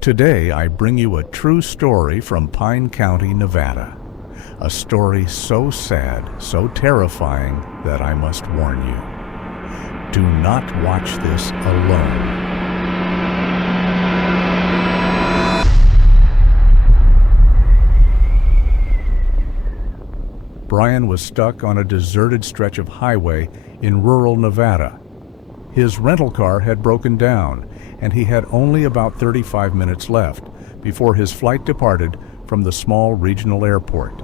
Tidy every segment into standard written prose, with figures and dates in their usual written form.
Today, I bring you a true story from Pine County, Nevada. A story so sad, so terrifying that I must warn you. Do not watch this alone. Brian was stuck on a deserted stretch of highway in rural Nevada. His rental car had broken down, and he had only about 35 minutes left before his flight departed from the small regional airport.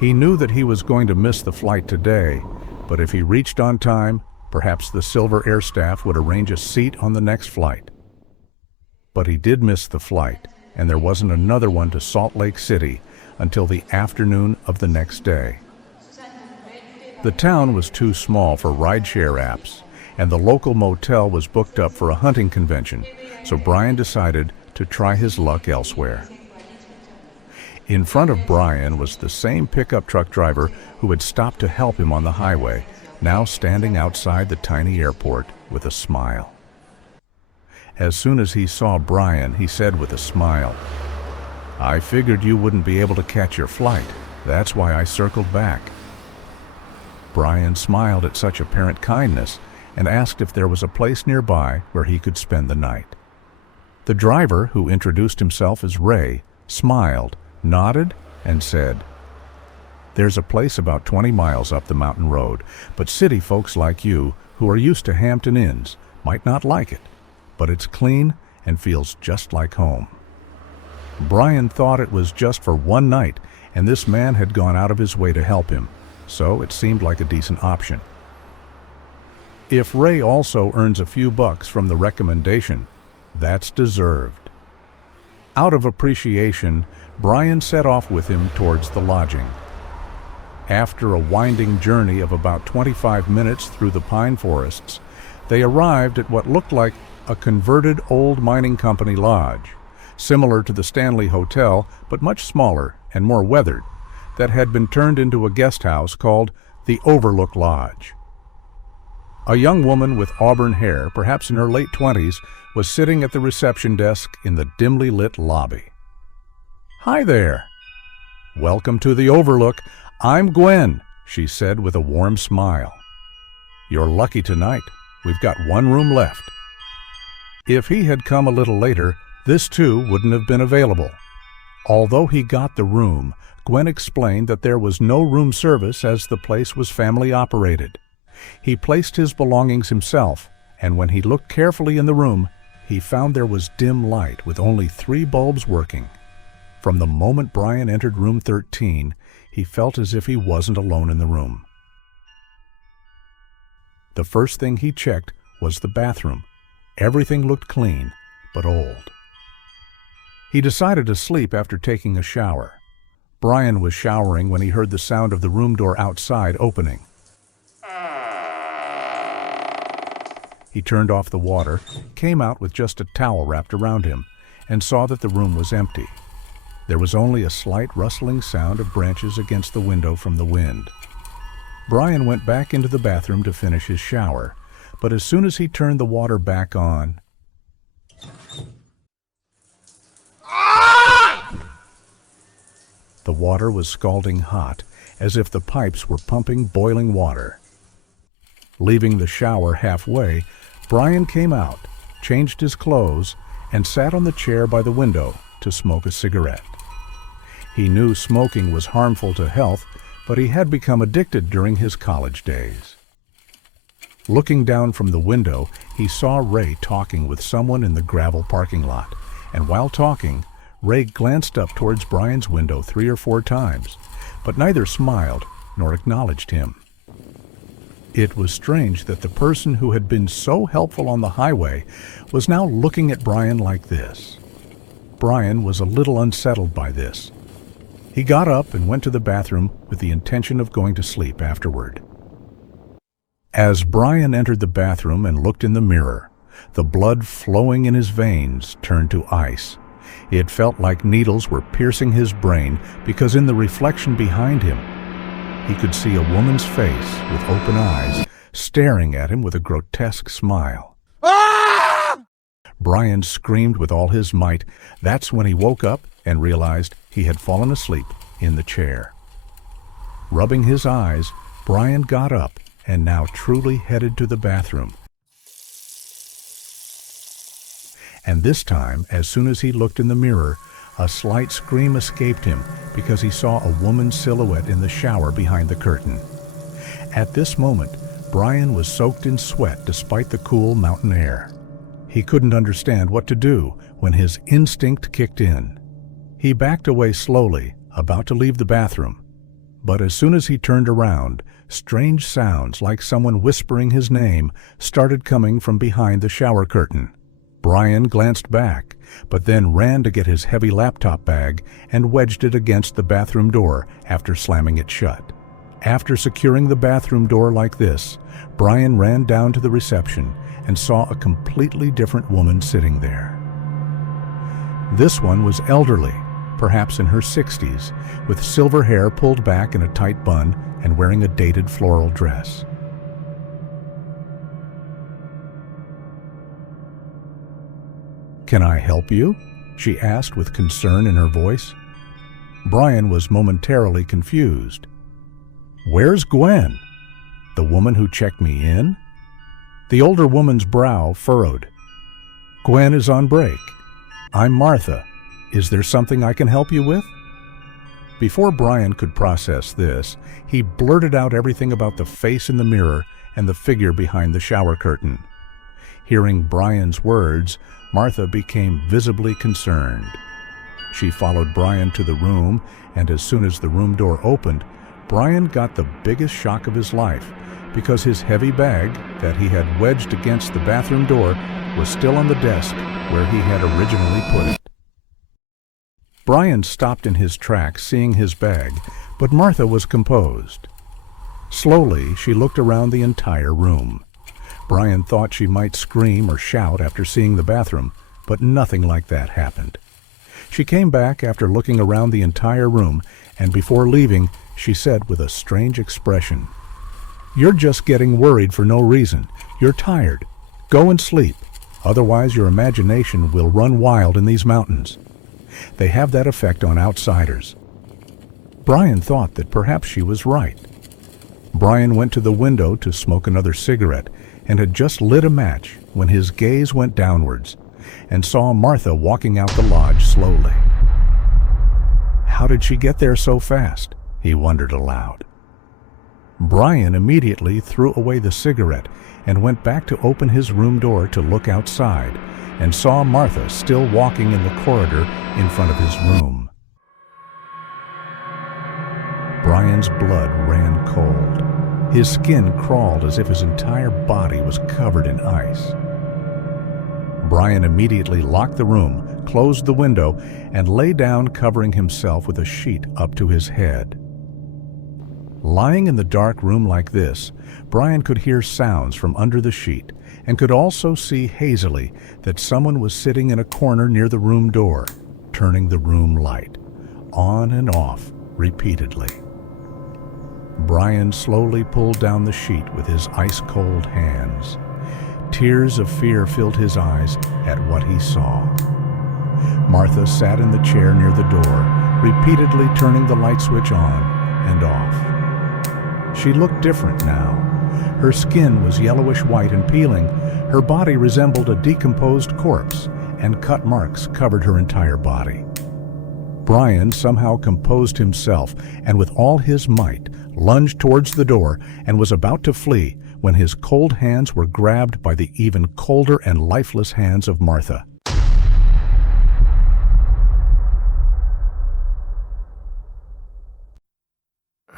He knew that he was going to miss the flight today, but if he reached on time, perhaps the Silver Air staff would arrange a seat on the next flight. But he did miss the flight, and there wasn't another one to Salt Lake City until the afternoon of the next day. The town was too small for rideshare apps, and the local motel was booked up for a hunting convention, so Brian decided to try his luck elsewhere. In front of Brian was the same pickup truck driver who had stopped to help him on the highway, now standing outside the tiny airport with a smile. As soon as he saw Brian, he said with a smile, "I figured you wouldn't be able to catch your flight. That's why I circled back." Brian smiled at such apparent kindness and asked if there was a place nearby where he could spend the night. The driver, who introduced himself as Ray, smiled, nodded, and said, "There's a place about 20 miles up the mountain road, but city folks like you, who are used to Hampton Inns, might not like it, but it's clean and feels just like home." Brian thought it was just for one night, and this man had gone out of his way to help him, so it seemed like a decent option. If Ray also earns a few bucks from the recommendation, that's deserved. Out of appreciation, Brian set off with him towards the lodging. After a winding journey of about 25 minutes through the pine forests, they arrived at what looked like a converted old mining company lodge, similar to the Stanley Hotel, but much smaller and more weathered, that had been turned into a guest house called the Overlook Lodge. A young woman with auburn hair, perhaps in her late 20s, was sitting at the reception desk in the dimly lit lobby. "Hi there." "Welcome to the Overlook. I'm Gwen," she said with a warm smile. "You're lucky tonight. We've got one room left." If he had come a little later, this too wouldn't have been available. Although he got the room, Gwen explained that there was no room service as the place was family operated. He placed his belongings himself, and when he looked carefully in the room, he found there was dim light with only 3 bulbs working. From the moment Brian entered room 13, he felt as if he wasn't alone in the room. The first thing he checked was the bathroom. Everything looked clean, but old. He decided to sleep after taking a shower. Brian was showering when he heard the sound of the room door outside opening. He turned off the water, came out with just a towel wrapped around him, and saw that the room was empty. There was only a slight rustling sound of branches against the window from the wind. Brian went back into the bathroom to finish his shower, but as soon as he turned the water back on, the water was scalding hot, as if the pipes were pumping boiling water. Leaving the shower halfway, Brian came out, changed his clothes, and sat on the chair by the window to smoke a cigarette. He knew smoking was harmful to health, but he had become addicted during his college days. Looking down from the window, he saw Ray talking with someone in the gravel parking lot, and while talking, Ray glanced up towards Brian's window 3 or 4 times, but neither smiled nor acknowledged him. It was strange that the person who had been so helpful on the highway was now looking at Brian like this. Brian was a little unsettled by this. He got up and went to the bathroom with the intention of going to sleep afterward. As Brian entered the bathroom and looked in the mirror, the blood flowing in his veins turned to ice. It felt like needles were piercing his brain because in the reflection behind him, he could see a woman's face with open eyes staring at him with a grotesque smile. Brian screamed with all his might. That's when he woke up and realized he had fallen asleep in the chair. Rubbing his eyes, Brian got up and now truly headed to the bathroom. And this time, as soon as he looked in the mirror, a slight scream escaped him because he saw a woman's silhouette in the shower behind the curtain. At this moment, Brian was soaked in sweat despite the cool mountain air. He couldn't understand what to do when his instinct kicked in. He backed away slowly, about to leave the bathroom. But as soon as he turned around, strange sounds like someone whispering his name started coming from behind the shower curtain. Brian glanced back, but then ran to get his heavy laptop bag and wedged it against the bathroom door after slamming it shut. After securing the bathroom door like this, Brian ran down to the reception and saw a completely different woman sitting there. This one was elderly, perhaps in her 60s, with silver hair pulled back in a tight bun and wearing a dated floral dress. "Can I help you?" she asked with concern in her voice. Brian was momentarily confused. "Where's Gwen? The woman who checked me in?" The older woman's brow furrowed. "Gwen is on break. I'm Martha. Is there something I can help you with?" Before Brian could process this, he blurted out everything about the face in the mirror and the figure behind the shower curtain. Hearing Brian's words, Martha became visibly concerned. She followed Brian to the room, and as soon as the room door opened, Brian got the biggest shock of his life because his heavy bag that he had wedged against the bathroom door was still on the desk where he had originally put it. Brian stopped in his tracks seeing his bag, but Martha was composed. Slowly, she looked around the entire room. Brian thought she might scream or shout after seeing the bathroom, but nothing like that happened. She came back after looking around the entire room, and before leaving, she said with a strange expression, "You're just getting worried for no reason. You're tired. Go and sleep. Otherwise, your imagination will run wild in these mountains. They have that effect on outsiders." Brian thought that perhaps she was right. Brian went to the window to smoke another cigarette and had just lit a match when his gaze went downwards and saw Martha walking out the lodge slowly. How did she get there so fast? He wondered aloud. Brian immediately threw away the cigarette and went back to open his room door to look outside and saw Martha still walking in the corridor in front of his room. Brian's blood ran cold. His skin crawled as if his entire body was covered in ice. Brian immediately locked the room, closed the window, and lay down covering himself with a sheet up to his head. Lying in the dark room like this, Brian could hear sounds from under the sheet and could also see hazily that someone was sitting in a corner near the room door, turning the room light, on and off, repeatedly. Brian slowly pulled down the sheet with his ice-cold hands. Tears of fear filled his eyes at what he saw. Martha sat in the chair near the door, repeatedly turning the light switch on and off. She looked different now. Her skin was yellowish-white and peeling. Her body resembled a decomposed corpse, and cut marks covered her entire body. Brian somehow composed himself and with all his might lunged towards the door and was about to flee when his cold hands were grabbed by the even colder and lifeless hands of Martha.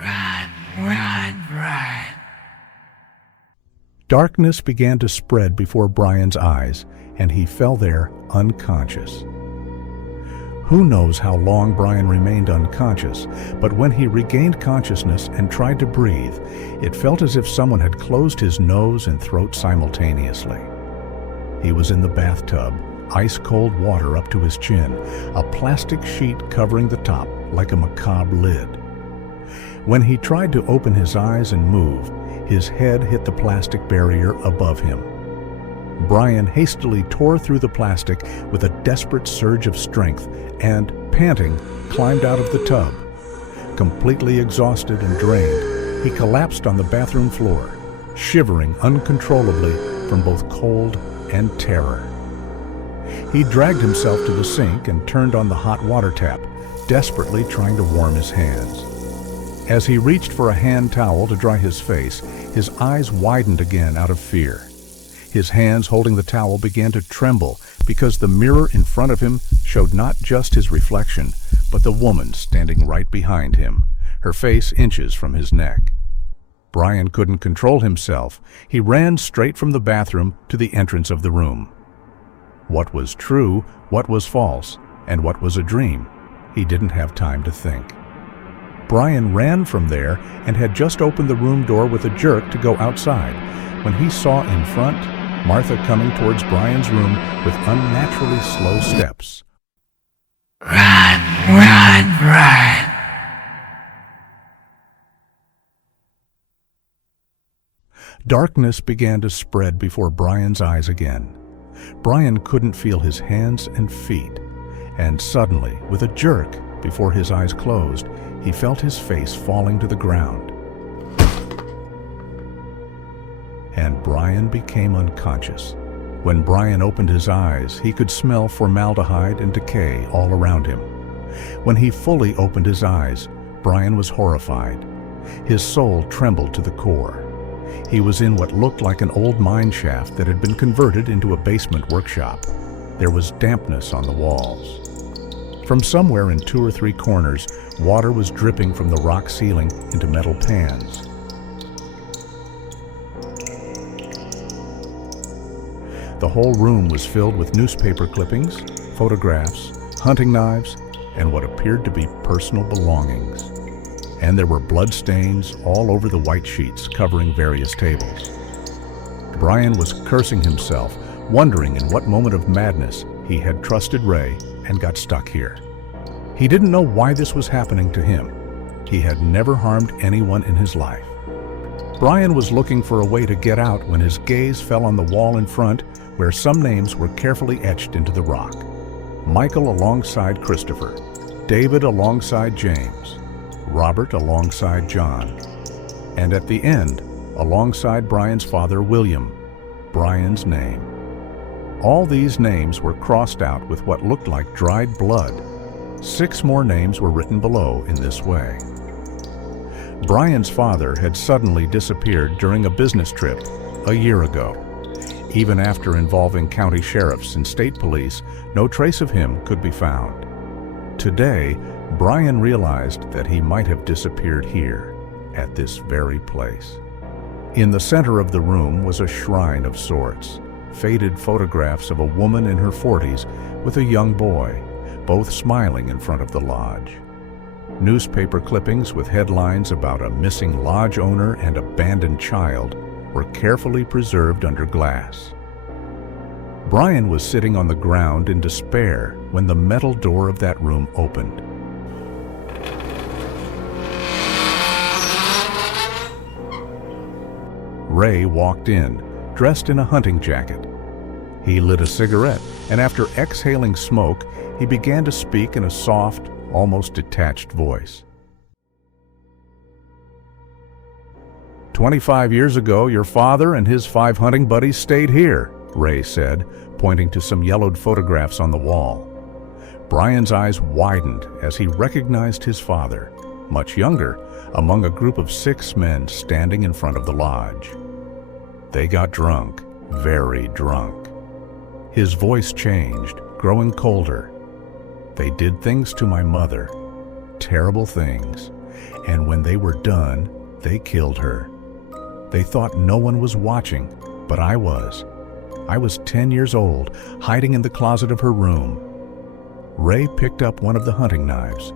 Run, run, run. Darkness began to spread before Brian's eyes, and he fell there unconscious. Who knows how long Brian remained unconscious, but when he regained consciousness and tried to breathe, it felt as if someone had closed his nose and throat simultaneously. He was in the bathtub, ice-cold water up to his chin, a plastic sheet covering the top like a macabre lid. When he tried to open his eyes and move, his head hit the plastic barrier above him. Brian hastily tore through the plastic with a desperate surge of strength and, panting, climbed out of the tub. Completely exhausted and drained, he collapsed on the bathroom floor, shivering uncontrollably from both cold and terror. He dragged himself to the sink and turned on the hot water tap, desperately trying to warm his hands. As he reached for a hand towel to dry his face, his eyes widened again out of fear. His hands holding the towel began to tremble because the mirror in front of him showed not just his reflection, but the woman standing right behind him, her face inches from his neck. Brian couldn't control himself. He ran straight from the bathroom to the entrance of the room. What was true, what was false, and what was a dream? He didn't have time to think. Brian ran from there and had just opened the room door with a jerk to go outside when he saw in front Martha coming towards Brian's room with unnaturally slow steps. Run, run, run. Darkness began to spread before Brian's eyes again. Brian couldn't feel his hands and feet, and suddenly, with a jerk, before his eyes closed, he felt his face falling to the ground. And Brian became unconscious. When Brian opened his eyes, he could smell formaldehyde and decay all around him. When he fully opened his eyes, Brian was horrified. His soul trembled to the core. He was in what looked like an old mine shaft that had been converted into a basement workshop. There was dampness on the walls. From somewhere in 2 or 3 corners, water was dripping from the rock ceiling into metal pans. The whole room was filled with newspaper clippings, photographs, hunting knives, and what appeared to be personal belongings. And there were blood stains all over the white sheets covering various tables. Brian was cursing himself, wondering in what moment of madness he had trusted Ray and got stuck here. He didn't know why this was happening to him. He had never harmed anyone in his life. Brian was looking for a way to get out when his gaze fell on the wall in front where some names were carefully etched into the rock. Michael alongside Christopher, David alongside James, Robert alongside John, and at the end, alongside Brian's father, William, Brian's name. All these names were crossed out with what looked like dried blood. 6 more names were written below in this way. Brian's father had suddenly disappeared during a business trip a year ago. Even after involving county sheriffs and state police, no trace of him could be found. Today, Brian realized that he might have disappeared here, at this very place. In the center of the room was a shrine of sorts, faded photographs of a woman in her 40s with a young boy, both smiling in front of the lodge. Newspaper clippings with headlines about a missing lodge owner and abandoned child were carefully preserved under glass. Brian was sitting on the ground in despair when the metal door of that room opened. Ray walked in, dressed in a hunting jacket. He lit a cigarette, and after exhaling smoke, he began to speak in a soft, almost detached voice. 25 years ago, your father and his 5 hunting buddies stayed here, Ray said, pointing to some yellowed photographs on the wall. Brian's eyes widened as he recognized his father, much younger, among a group of 6 men standing in front of the lodge. They got drunk, very drunk. His voice changed, growing colder. They did things to my mother, terrible things, and when they were done, they killed her. They thought no one was watching, but I was. I was 10 years old, hiding in the closet of her room. Ray picked up one of the hunting knives.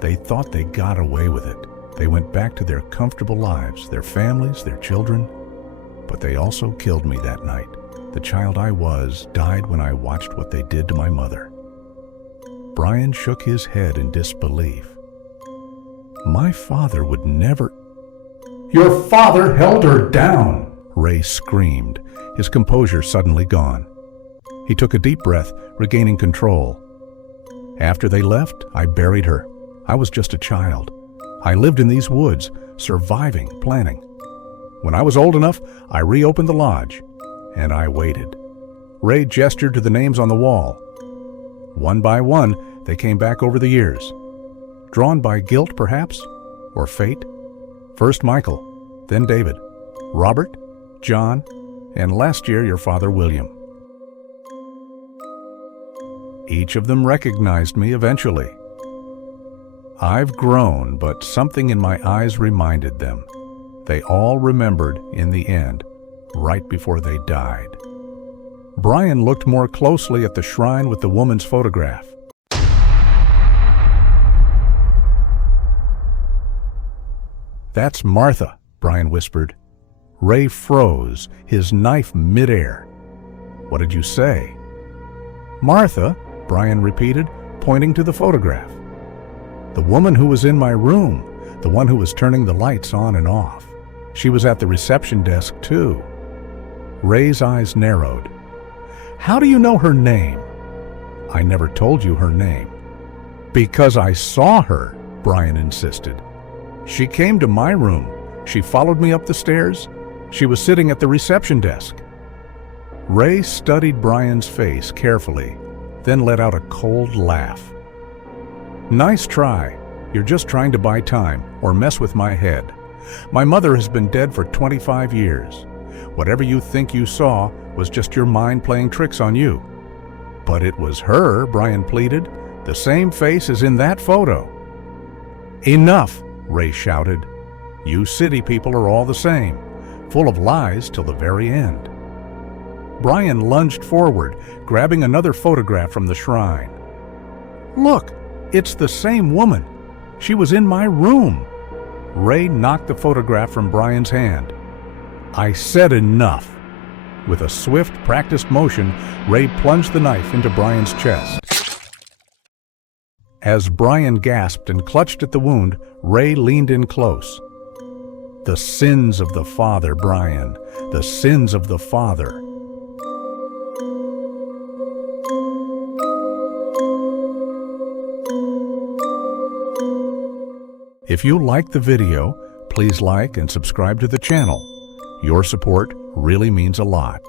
They thought they got away with it. They went back to their comfortable lives, their families, their children. But they also killed me that night. The child I was died when I watched what they did to my mother. Brian shook his head in disbelief. My father would never... Your father held her down, Ray screamed, his composure suddenly gone. He took a deep breath, regaining control. After they left, I buried her. I was just a child. I lived in these woods, surviving, planning. When I was old enough, I reopened the lodge, and I waited. Ray gestured to the names on the wall. One by one, they came back over the years. Drawn by guilt, perhaps? Or fate? First Michael, then David, Robert, John, and last year your father William. Each of them recognized me eventually. I've grown, but something in my eyes reminded them. They all remembered in the end, right before they died. Brian looked more closely at the shrine with the woman's photograph. "That's Martha," Brian whispered. Ray froze, his knife midair. "What did you say?" "Martha," Brian repeated, pointing to the photograph. "The woman who was in my room, the one who was turning the lights on and off. She was at the reception desk, too." Ray's eyes narrowed. "How do you know her name?" "I never told you her name." "Because I saw her," Brian insisted. "She came to my room. She followed me up the stairs. She was sitting at the reception desk." Ray studied Brian's face carefully, then let out a cold laugh. "Nice try. You're just trying to buy time or mess with my head. My mother has been dead for 25 years. Whatever you think you saw was just your mind playing tricks on you." "But it was her," Brian pleaded. "The same face as in that photo." "Enough," Ray shouted. "You city people are all the same, full of lies till the very end." Brian lunged forward, grabbing another photograph from the shrine. "Look, it's the same woman. She was in my room." Ray knocked the photograph from Brian's hand. "I said enough." With a swift, practiced motion, Ray plunged the knife into Brian's chest. As Brian gasped and clutched at the wound, Ray leaned in close. "The sins of the father, Brian. The sins of the father." If you liked the video, please like and subscribe to the channel. Your support really means a lot.